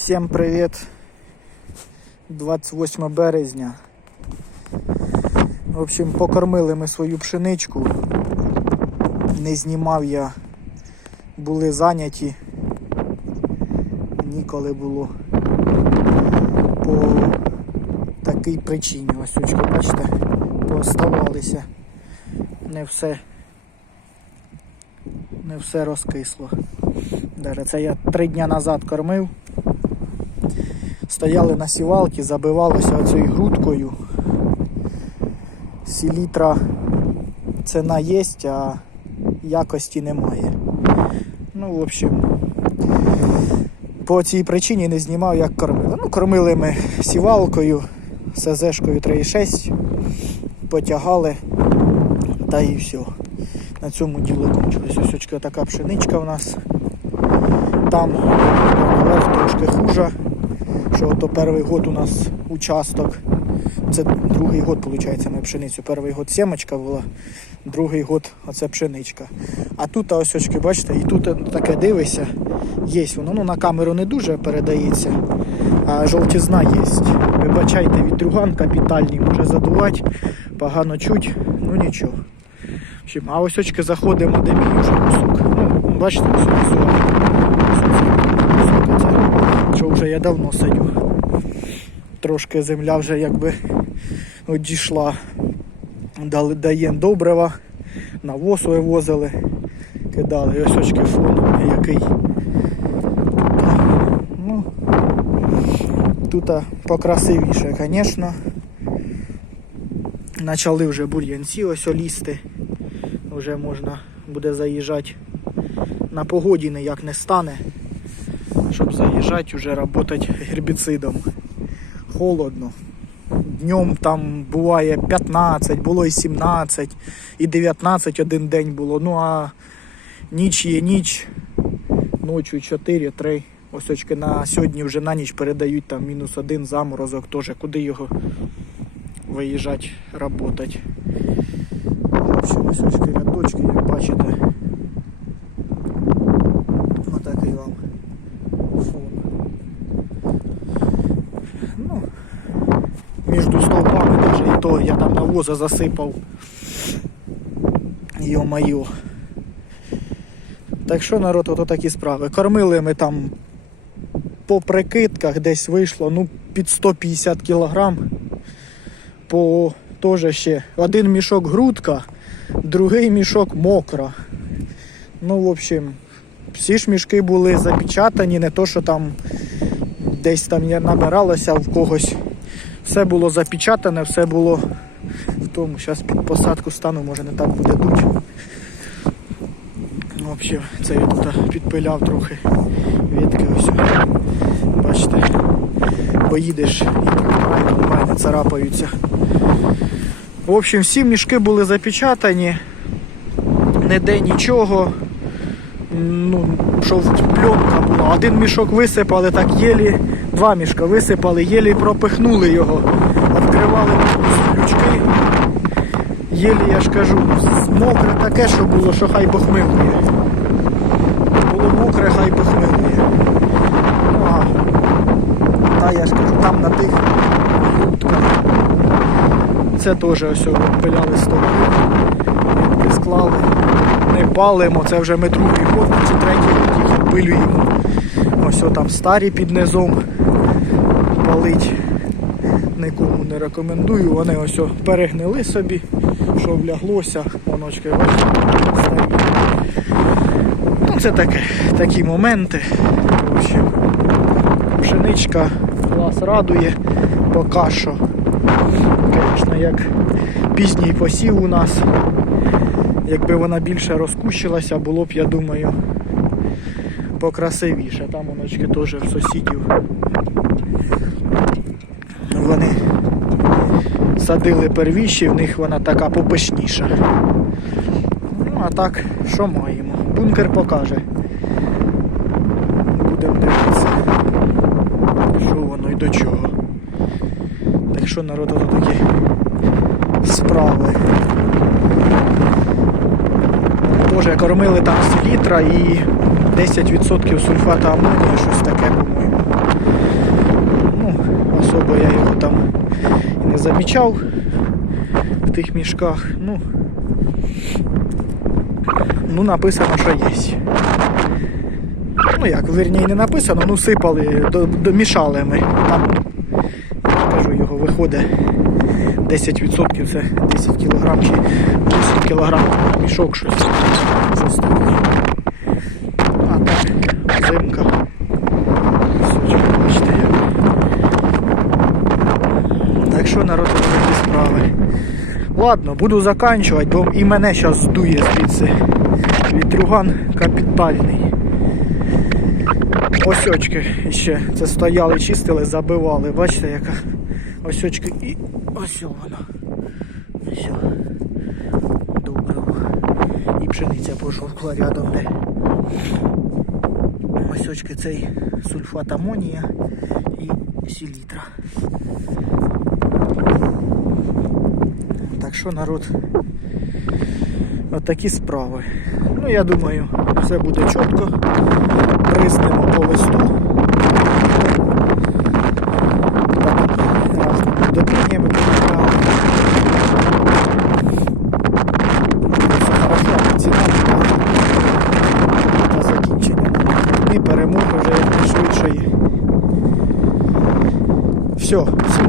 Всім привіт! 28 березня. В общем, покормили ми свою пшеничку. Не знімав я, були зайняті. Ніколи було по такій причині. Ось очки, бачите, пооставалися. Не все. Не все розкисло. Даже це я три дня назад кормив. Стояли на сівалці, забивалося оцією грудкою. Сілітра ціна є, а якості немає. Ну, в общем, по цій причині не знімав, як кормили. Ну, кормили ми сівалкою, СЗшкою 3,6, потягали та і все. На цьому діло кончилось. Ось очка така пшеничка у нас. Там наверх трошки хуже, що то перший год у нас участок. Це другий год, виходить, ми пшеницю. Перший год сімочка була, другий год оце пшеничка. А тут ось очки, бачите, і тут таке дивися, є воно. Ну на камеру не дуже передається, а жовтізна є. Вибачайте, вітрюган капітальний може задувати, погано чуть, ну нічого. А ось очки заходимо, де мій вже кусок. Ну, бачите, кусок. Що вже я давно садю. Трошки земля вже якби одійшла. Дали, даємо добрива, навоз вивозили, кидали. Ось очки фон, який. Ну, тут покрасивіше, звісно. Почали вже бур'янці ось олізти. Вже можна буде заїжджати. На погоді ніяк не стане. Щоб заїжджати, вже працювати гербіцидом. Холодно. Днем там буває 15, було і 17, і 19 один день було. Ну а ніч є ніч, ночі 4-3. Ось на сьогодні вже на ніч передають там мінус один заморозок теж. Куди його виїжджати, працювати. Рядочки, як бачите. То я там навоза засипав. Йо-майо. Так що народ, ото такі справи. Кормили ми там по прикидках десь вийшло ну, під 150 кілограм. По теж ще один мішок грудка, другий мішок мокра. Ну, в общем, всі ж мішки були запечатані, не то, що там десь там набиралося в когось. Все було запечатане, все було в тому. Зараз під посадку стану, може не так буде дуть. В общем, це я тут підпиляв трохи відки ось. Бачите, поїдеш і комбайни царапаються. В общем, всі мішки були запечатані, ніде нічого. Ну, що пленка була. Один мішок висипали, так єлі, два мішка висипали, єлі пропихнули його. Відкривали ключки. Єлі, я ж кажу, мокре таке, що було, що хай Бог милує. Було мокре, хай Бог милує. Ну, а, та я ж кажу, там на тих грудках. Це теж ось пиляли стовпи, склали, не палимо, це вже ми другий год чи третій їх відпилюємо. Ось там старі під низом палить. Нікому не рекомендую, вони ось перегнили собі, що вляглося, воночки. Ну це таке, такі моменти. В общем, пшеничка вас радує поки що. Звісно, як пізній посів у нас. Якби вона більше розкущилася, було б, я думаю, покрасивіше. Там оночки теж в сусідів. Вони садили первіші, в них вона така попишніша. Ну, а так, що маємо? Бункер покаже. Будемо дивитися, що воно і до чого. Так що народ ото такі справи. Боже, кормили там селітра і 10% сульфата амонія, щось таке, по-моєму. Позамічав в тих мішках. Ну, ну написано, що є. Ну як, вірні, не написано, ну сипали, домішали ми. Там, я кажу, його виходить 10% це 10 кг чи 8 кг мішок щось. щось таке. А так, зимка. Все, бачите, як. Так що народ ось такі справи. Ладно, буду заканчувати, бо і мене зараз здує звідси. Вітрюган капітальний. Осьочки ще. Це стояли, чистили, забивали. Бачите, яка осьочки і ось вона. Ось. Добре. І пшениця пожовкла рядом де. Осьочки цей сульфат амонія і селітра. Так що народ. От справи. Ну я думаю, все буде чітко. Приснемо по листу. Удобрення підбирали. На закінчення. І перемоги вже якнайшвидшої. Все, всім